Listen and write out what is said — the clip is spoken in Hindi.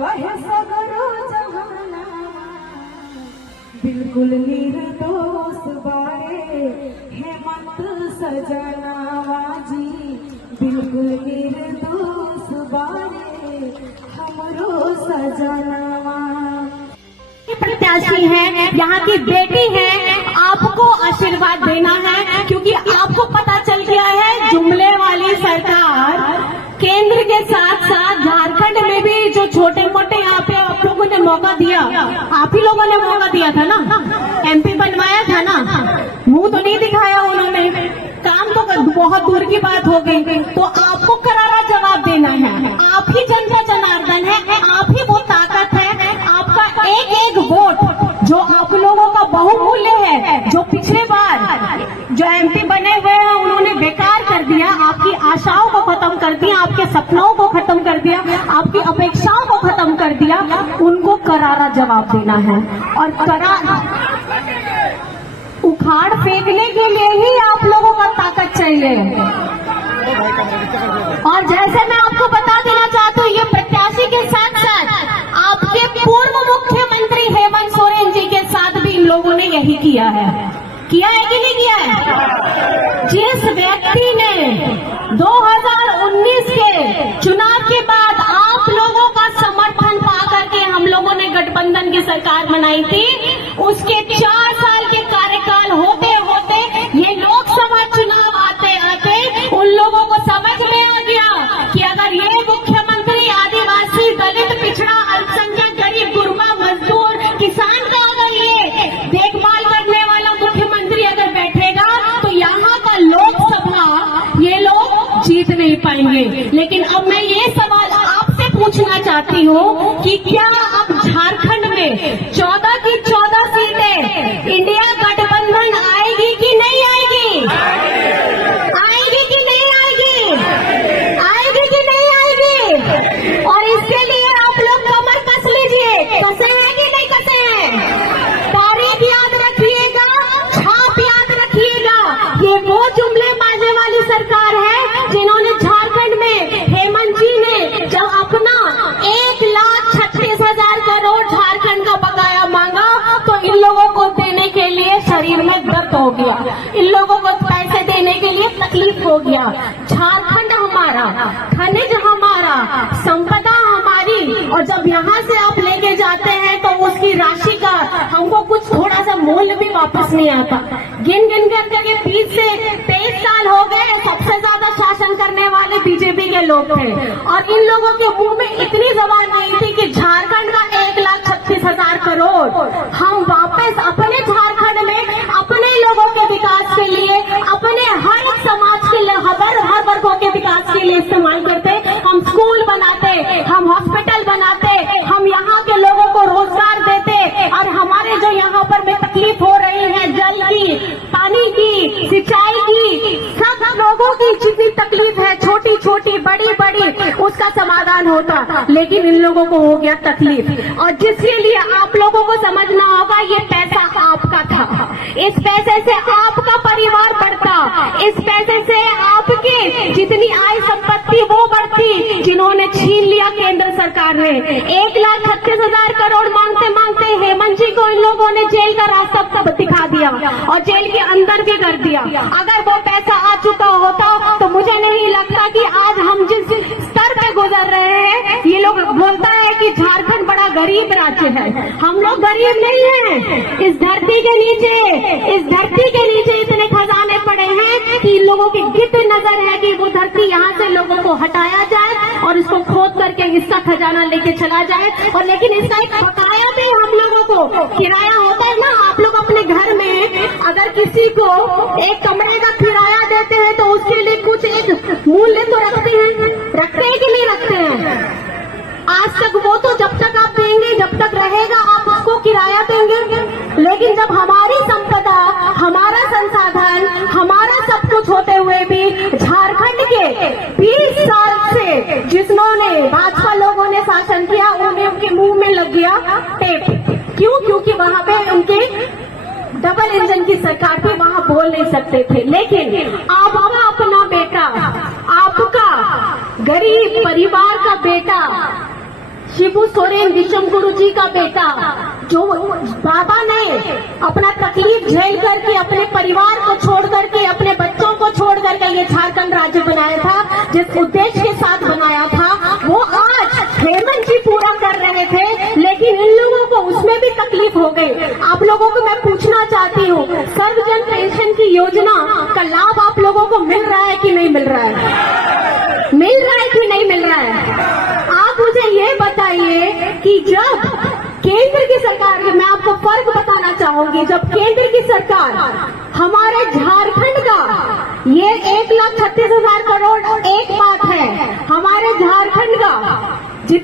कहे सगरो जहाना बिल्कुल निर्दोष बारे हेमंत सजनावा जी, बिल्कुल निर्दोष बारे हमरो सजनावा। प्रत्याशी है, यहाँ की बेटी है, आपको आशीर्वाद देना है, क्योंकि आपको पता चल गया है जुमले वाली सरकार केंद्र के साथ साथ झारखंड में भी जो छोटे मोटे यहाँ पे आप लोगों ने मौका दिया, आप ही लोगों ने मौका दिया था ना, MP बनवाया था ना, मुंह तो नहीं दिखाया उन्होंने, काम तो बहुत दूर की बात हो गई। तो आपको करारा जवाब देना है, आप ही जनता जनार्दन है, आप ही वो ताकत है, आपका एक एक वोट जो आप लोगों का बहुमूल्य है, जो पिछले बार जो MP बने हुए हैं उन्होंने बेकार कर दिया, आपकी आशाओं को खत्म कर दिया, आपके सपनों को खत्म कर दिया, आपकी अपेक्षाओं को खत्म कर दिया, उनको करारा जवाब देना है। और उखाड़ फेंकने के लिए ही आप लोगों का ताकत चाहिए। और जैसे मैं आपको बता देना चाहती हूँ, ये प्रत्याशी के साथ साथ आपके पूर्व मुख्यमंत्री हेमंत सोरेन जी के साथ भी इन लोगों ने यही किया है कि नहीं किया है? जिस व्यक्ति ने 2019 के चुनाव के बाद आप लोगों का समर्थन पा करके हम लोगों ने गठबंधन की सरकार बनाई थी, उसके 4 साल के कार्यकाल होते होते ये लोकसभा चुनाव आते आते उन लोगों को समझ में आ गया कि अगर ये मुख्यमंत्री आदिवासी, दलित, पिछड़ा, अल्पसंख्यक, गरीब, गुरबा, मजदूर, किसान का अगर ये देखभाल करने वाला मुख्यमंत्री अगर बैठेगा तो यहाँ का लोकसभा ये लोग जीत नहीं पाएंगे। लेकिन अब मैं ये सवाल आपसे पूछना चाहती हूँ कि क्या अब झारखंड में 14 की 14 सीटें इंडिया गठबंधन आएगी कि नहीं आएगी? आएगी कि नहीं आएगी? आएगी कि नहीं आएगी? और इसके लिए आप लोग कमर कस लीजिए, कसे हैं कि नहीं कसे हैं? तारीख याद रखिएगा, छाप याद रखिएगा, ये वो जुमले बाजे वाली सरकार है जिन्होंने झारखंड में हेमंत जी ने जब अपना 1,36,000 करोड़ झारखंड का बकाया मांगा तो इन लोगों को देने के लिए शरीर में दर्द हो गया, इन लोगों को पैसे देने के लिए तकलीफ हो गया। झारखंड हमारा, खनिज हमारा, संपदा हमारी, और जब यहाँ से आप लेके जाते हैं तो उसकी राशि का हमको कुछ थोड़ा सा मूल्य भी वापस नहीं आता। गिन गिन करके 20 से 23 साल हो गए, सबसे ज्यादा शासन करने वाले बीजेपी के लोग थे, और इन लोगों के मुंह में इतनी जबान नहीं थी कि झारखंड का 1,36,000 करोड़ हम वापस अपने झारखंड में अपने लोगों के विकास के लिए, अपने हर समाज के लिए, हर वर्गों के विकास के लिए इस्तेमाल करते। हम स्कूल बनाते, हम हॉस्पिटल बनाते, हम यहाँ के लोगों को रोजगार देते, और हमारे जो यहाँ पर में तकलीफ हो रही है जल की, पानी की, सिंचाई की, सब लोगों की जितनी तकलीफ है, छोटी छोटी बड़ी बड़ी, उसका समाधान होता, लेकिन इन लोगों को हो गया तकलीफ। और जिसके लिए आप लोगों को समझना होगा ये पैसा आपका था, इस पैसे से आपका परिवार बढ़ता, इस पैसे से आपकी जितनी आय संपत्ति वो बढ़ती, जिन्होंने छीन लिया केंद्र सरकार ने। 1,36,000 करोड़ मांगते मांगते हेमंत जी को इन लोगों ने जेल का रास्ता दिखा दिया और जेल के अंदर भी कर दिया। अगर वो पैसा आ चुका होता तो मुझे नहीं लगता कि आज हम जिस स्तर पे गुजर रहे हैं, ये लोग बोलता है कि झारखंड बड़ा गरीब राज्य है, हम लोग गरीब नहीं हैं। इस धरती के नीचे इतने खजाने पड़े हैं कि इन लोगों की गिद्ध नजर है कि वो धरती यहाँ से लोगों को हटाया जाए और इसको खोद करके इसका खजाना लेके चला जाए। और लेकिन इसका एक बकाया भी हम लोगों को किराया होता है ना, आप लोग अपने घर में अगर किसी को एक कमरे का किराया देते हैं तो उसके लिए कुछ एक मूल्य तो रखते हैं कि नहीं रखते हैं? आज तक वो तो जब तक आप देंगे, जब तक रहेगा आप उसको किराया देंगे, लेकिन जब हमारी संपदा, हमारा संसाधन, हमारा सब कुछ होते हुए भी झारखंड के 20 साल से जिन्होंने भाजपा लोगों ने शासन किया, उनके मुंह में लग गया टेप। क्यों? क्योंकि वहां पे उनके डबल इंजन की सरकार पे वहां बोल नहीं सकते थे। लेकिन आपका अपना बेटा, आपका गरीब परिवार का बेटा शिबू सोरेन विश्व गुरु जी का बेटा, जो बाबा ने अपना तकलीफ झेल करके अपने परिवार को छोड़ करके अपने बच्चों को छोड़ करके ये झारखंड राज्य बनाया था, जिस उद्देश्य के साथ बनाया था, वो आज हेमंत जी पूरा कर रहे थे, लेकिन इन लोगों को उसमें भी तकलीफ हो गई। आप लोगों को मैं पूछना चाहती हूँ, सर्वजन पेंशन की योजना का लाभ आप लोगों को मिल रहा है कि नहीं मिल रहा है? मिल रहा है कि नहीं मिल रहा है? आप मुझे ये बताइए कि जब केंद्र की सरकार, मैं आपको फर्क बताना चाहूंगी, जब केंद्र की सरकार हमारे झारखंड का, ये 1,36,000 करोड़ एक बात है, हमारे झारखंड का जितने